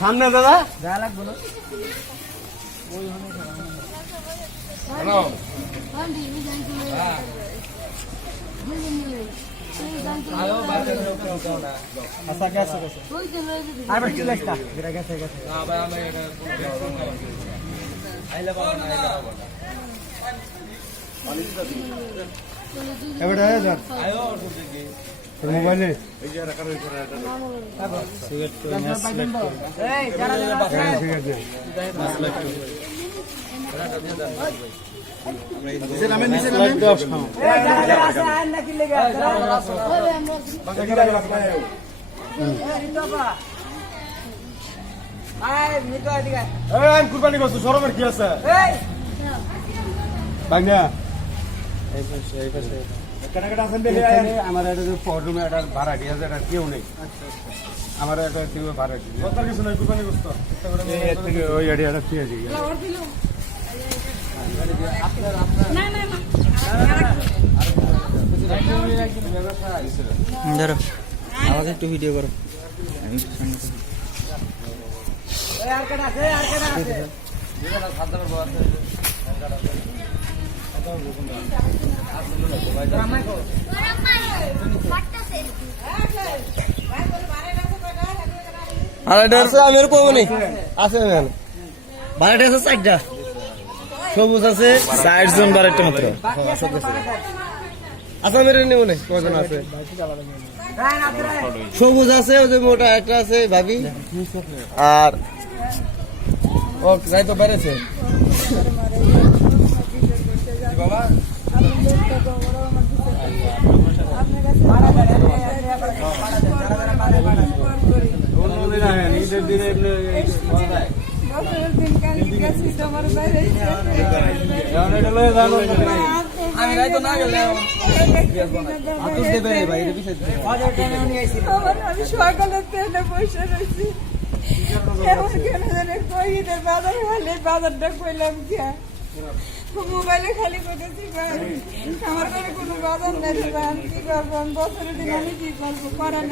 সামনে দাদা যা লাগবো না মোবাইলে কুরবানি করছো সরমের কি আছে আমার একটা ভাড়া দিয়ে আছে কেউ নেই আমার একটা ভাড়া কিছু নাই কুরবানি করতো ওই আইডিয়াটা ঠিক আছে ধরো আমাকে একটু ভিডিও করো আমি কমনি আছে বারোটা আছে চারটা সবুজ আছে 60 জন বারোটা মাত্র আসামের নেব না কজন আছে সবুজ আছে ওই যে মোটা একটা আছে ভাবি আর ও যাই তো বেড়েছে বাবা আমি সকালে ট্রেনে বসে রয়েছি বাজারটা কইলাম কে মোবাইলে খালি করতেছি আমার ঘরে কোনো বাজার নেই কি করবো বছরের দিন আমি কি করবো করার